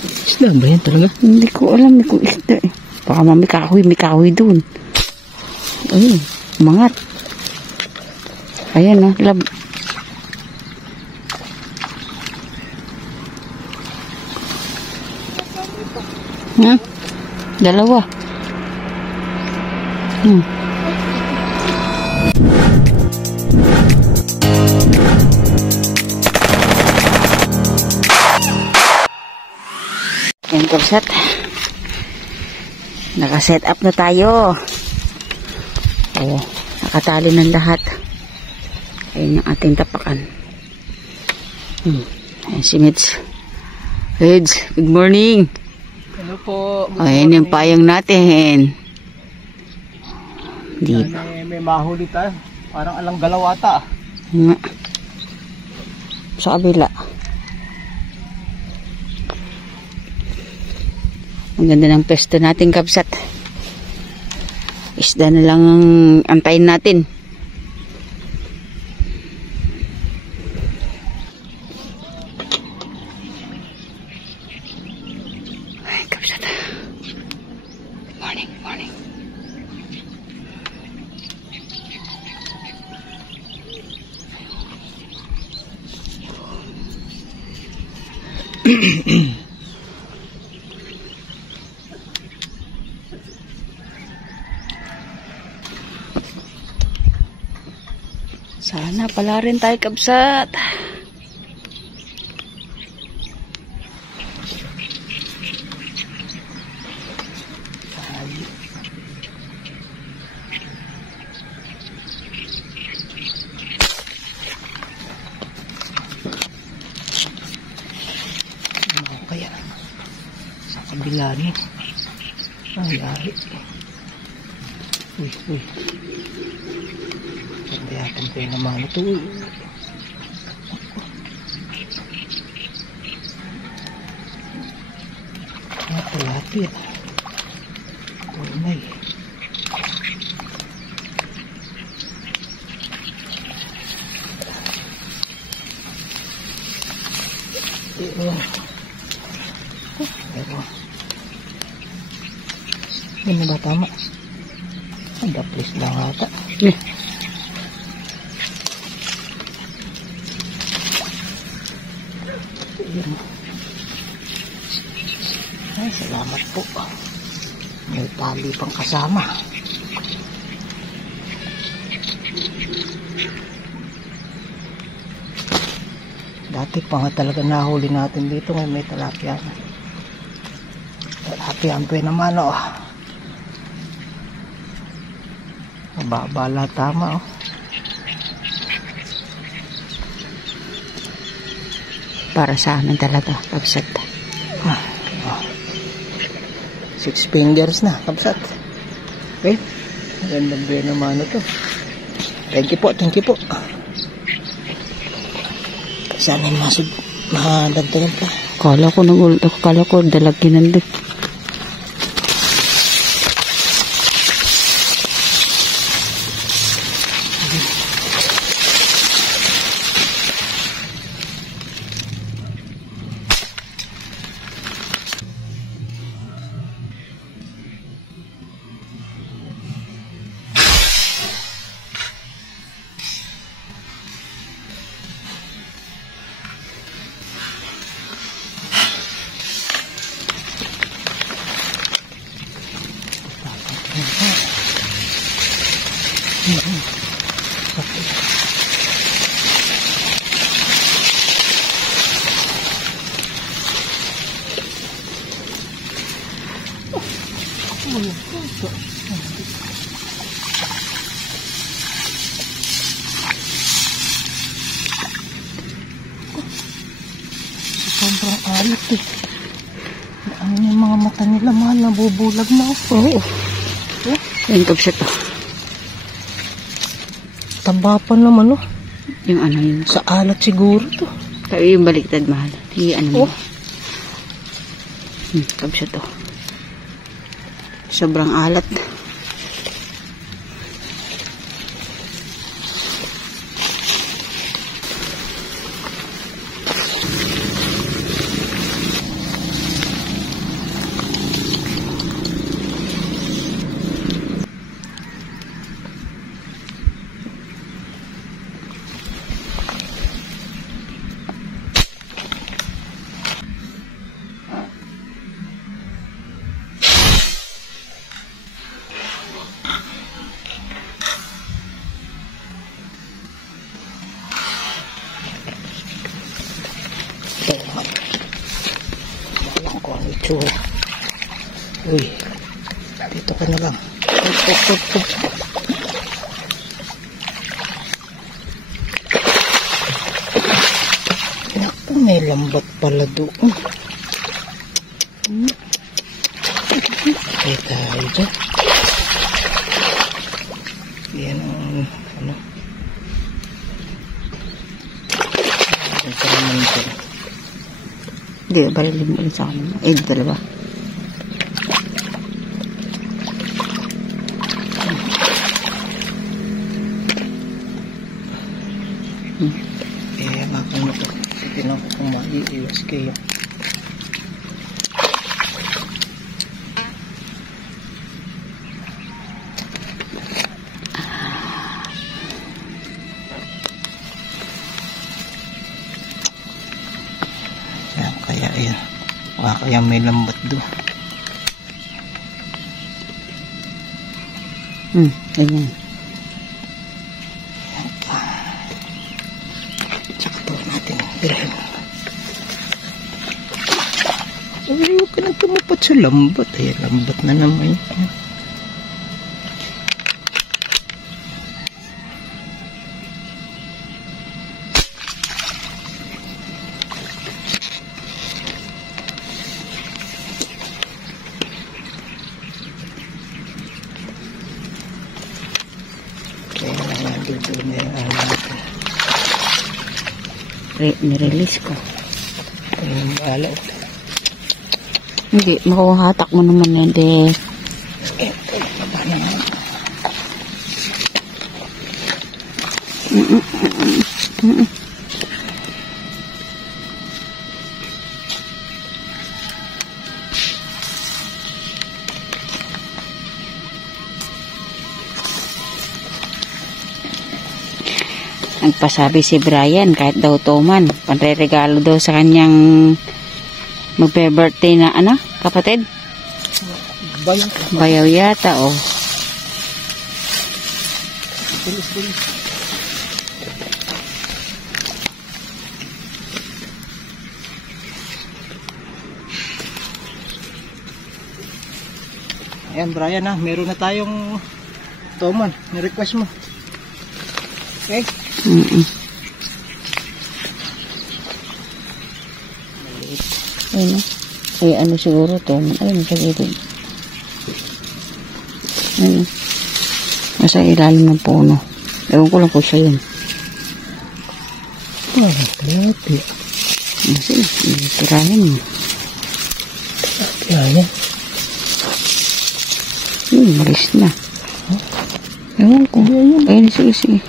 Isda ba yan talaga? Hindi ko alam kung isda eh. Baka may kahoy dun. Ayun, umangat. Ayan lab. Dalawa. Yan kabsat. Naka-set up na tayo. Oh, nakatali ng lahat. Ayan yung ating tapakan. Ayan si Mids. Mids, good morning. Hello po. Ayan yung payong natin. May mahuli tayo. Parang alang galaw ata. Sa kabila. Ang ganda ng pesto natin kabsat. Isda na lang ang antayin natin. Ay kabsat. Morning. Sana pala rin tayo kabsat. Ano kaya? Sa kabila niyo. Ay, ari. Uy. Pagdayatin ko yung naman ito. Tilapia. May. Ano ba tama? Ang daplis lang ata. Ay, salamat po. May tali pang kasama. Dati pa nga talaga nahuli natin dito. Ngayon may tilapia. Tilapia ang naman mababala tama Para sa amin talaga kabsat. 6 fingers na kabsat. Okay, magandang buhay naman ito. Thank you po. Sana madagdagan ka. Kala ko dalagyan nandun. Sobrang alit eh. Ano yung mga mata nila, mahal, nabubulag na ako. Oo. Yan kabsat Taba pa naman Yung ano yun. Sa alat siguro to. Pero yung baliktad mahal. Yung ano mo. Kabsat Sobrang alat. toman. Alam ko ang itsura. Uy, dito ka na lang. Up. Naku, may lambat pala doon. Okay tayo dyan. Yan ang ano. Ang karaman dyan. Hindi, balilim mo ulit sa akin. Dalawa. Bakit mo ito? Tignan ko kung maiiwas kayo. Ayan. Kaya may lambat doon. Ganyan. Sakto natin. Birahin. Ay, huwag ka nang tumapat sa lambat. Ayan, lambat na naman. Nirelease ko. Ayun, bahala. Hindi, makuhatak mo naman yan, de. Ito, baba naman. Nagpasabi si Brian, kahit daw toman, panre-regalo daw sa kanyang magbe-birthday na kapatid? Bayaw yata, oh. Bilis. Ayan, Brian, meron na tayong toman. Ni-request mo. Okay? Ayun, ano siguro toman. Ayun, sa gilid. Ayun. Nasa ilalim ng puno. Ewan ko lang po siya yun. Grabe. Sige, tirahin mo. Ayan. Malis na. Ewan ko. Ayun, sige.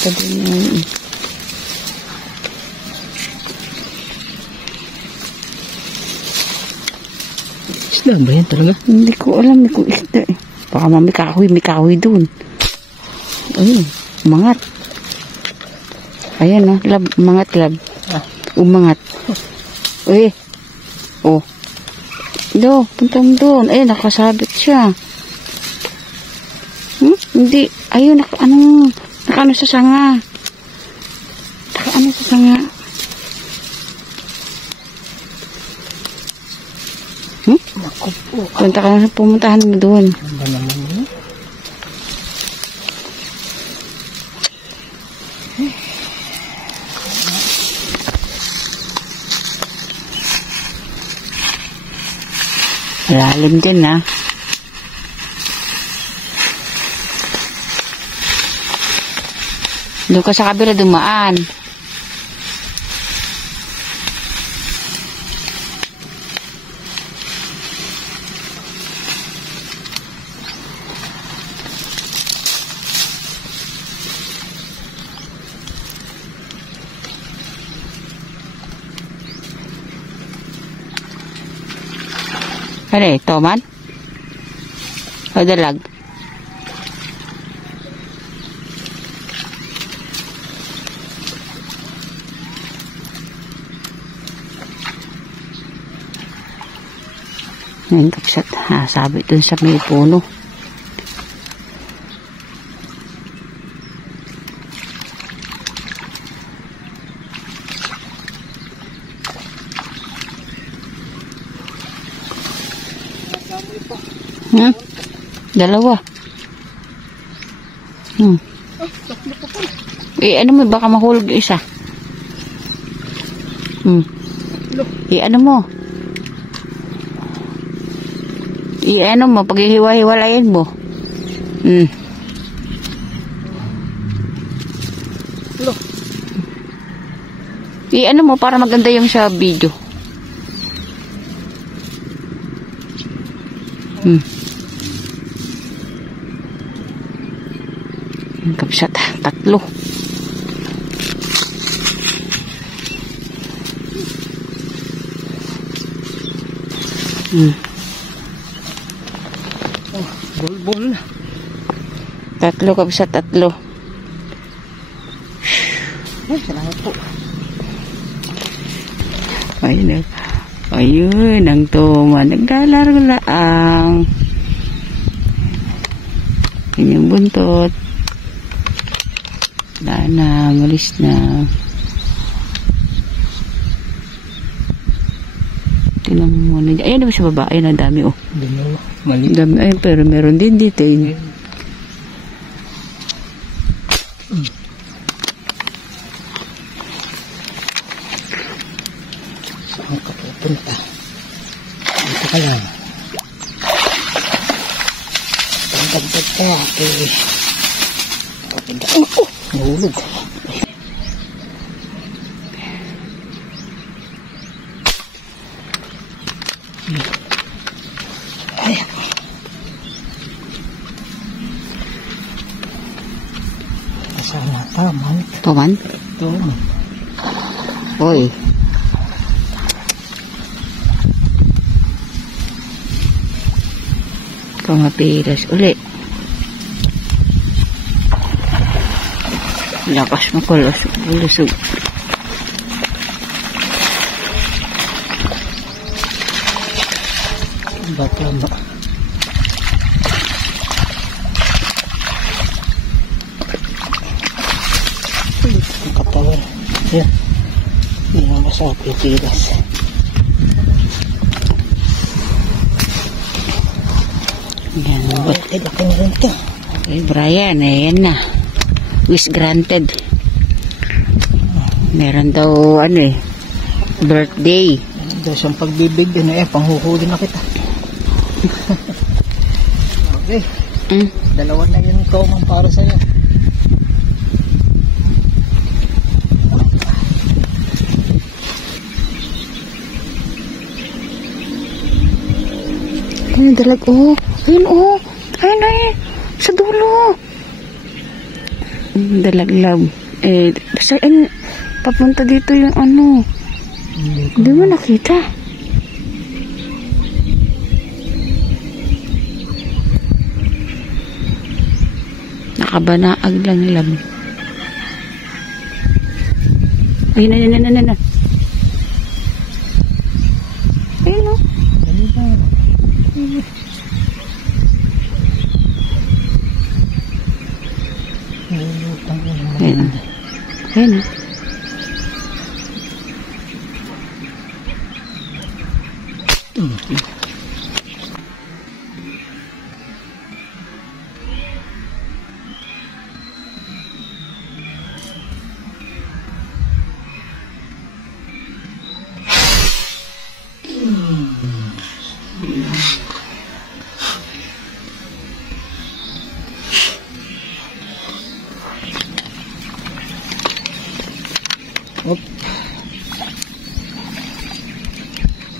Sabi niya yun. Isda ba yan talaga? Hindi ko alam kung isda eh. Baka may kahoy dun. Ayun, umangat. Ayan umangat lab. Umangat. Uy. Oh. Do, punta mo doon. Ayun, nakasabit siya. Hindi. Ayun, nakaano sa sanga. Nakaano sa sanga. Naku po. Pumuntahan mo doon. Ano ba naman yun? Lalim din Doon ka sa kabila dumaan. Ano toman? O dalag? Ngayon kapsat, sabi dun sa may puno. Hmm? Dalawa. Hmm. Ano mo, baka mahulog yung isa. Hmm. Ano mo? Ano mo, paghihiwa-hiwalayin mo. Hmm. Ano mo, para maganda yung sa video. Hmm. Kabsat, 3. Hmm. Oh, bol-bol. 3 kabsat, 3. Ay, salamat po. Ayun, ang tuma. Naglalaro lang. Yung buntot. Wala na, malis na. Tingnan mo muna dyan. Ayan naman sa baba. Ayan, ang dami, oh. Mali. Dami, ayun, pero meron din dito, yun. Saan ka pupunta? Dito ka lang. Pagdagdag ka, okay. Oh, nahulog. Ay. Kasama taman. Taman? Taman. Oy. Pamapiras uli. Lakas mo ko, lusog. Bata mo. Ang katawan. Yan. Hindi na masabi tiras. Yan. Ay, laki na rin ito. Okay, Brian, ayan na. Wish granted. Meron daw, birthday. Dahil siyang pagbibigyan na panghuhuli na kita. Okay. Dalawa na yung tomang para sa'yo. Ayun, dalag, oh. Ayun, oh. Ayun, sa dulo. Dalaglag. Basta, papunta dito yung Hindi mo nakita. Nakabanaag lang lab. Ayun. Ayun, oh. Ayun. Op.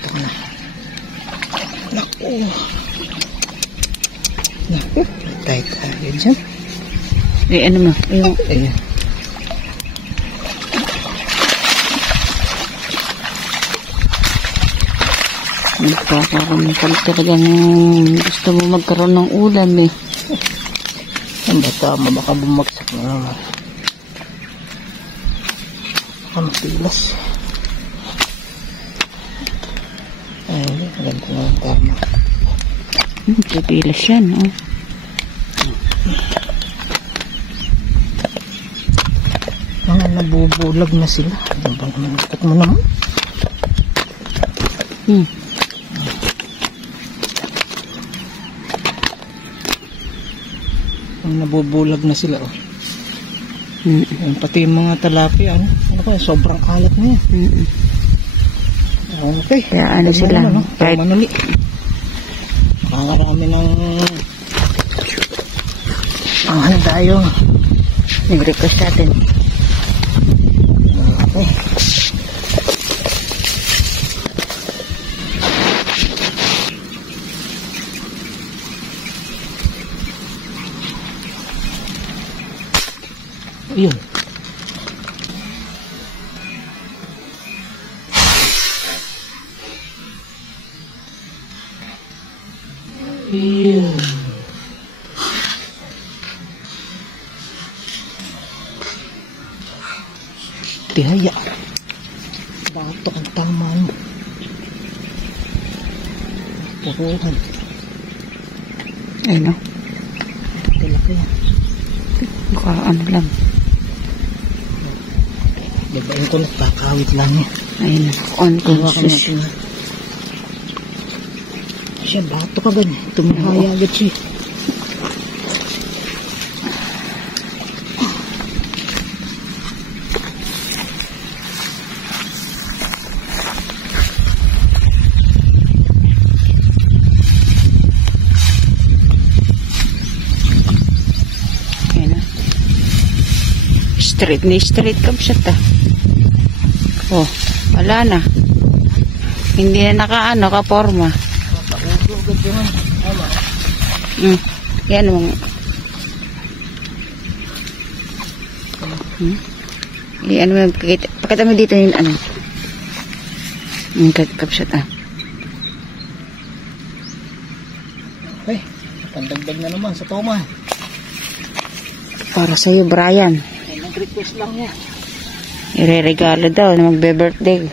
Ito na. Naku. Tayo dyan. Ano mo? Ayun. Ayan. Nagkakaroon pag talagang gusto mo magkaroon ng ulam Ang bata mo baka bumagsak na naman. Matilas. Ay, ganda na yung tama. Pipilas yan, oh. Mga nabubulag na sila. Ano ba naman? Ikat mo naman. nabubulag na sila, oh. Ayun, pati yung mga tilapia, ano? Ano ba, sobrang kalat na yan. Okay. Kaya ano sila, naman, kahit manuli. Nakakarami ng ang tayo. nag-request natin. Okay. Ayun. Ayun. Tihaya. Batok ang tama mo. Puruhan. Ayun o. Laki yan. Mukha ano lang. Dibain ko na, kakawit lang yan. Ayun o. Unconscious. Siya, batok agad. Tumihaya agad siya. Straight ni straight kapsat ah. Oh, wala na. Hindi na nakaano ka forma. Paudo agad yan. Tama. Yan mo. Ano mo, pakita mo dito yung ano. Kapsat ah. Okay, pandagdag na naman sa toma. Para sa'yo, Brian. Nag-request lang niya. Ireregalo daw na magbe-birthday.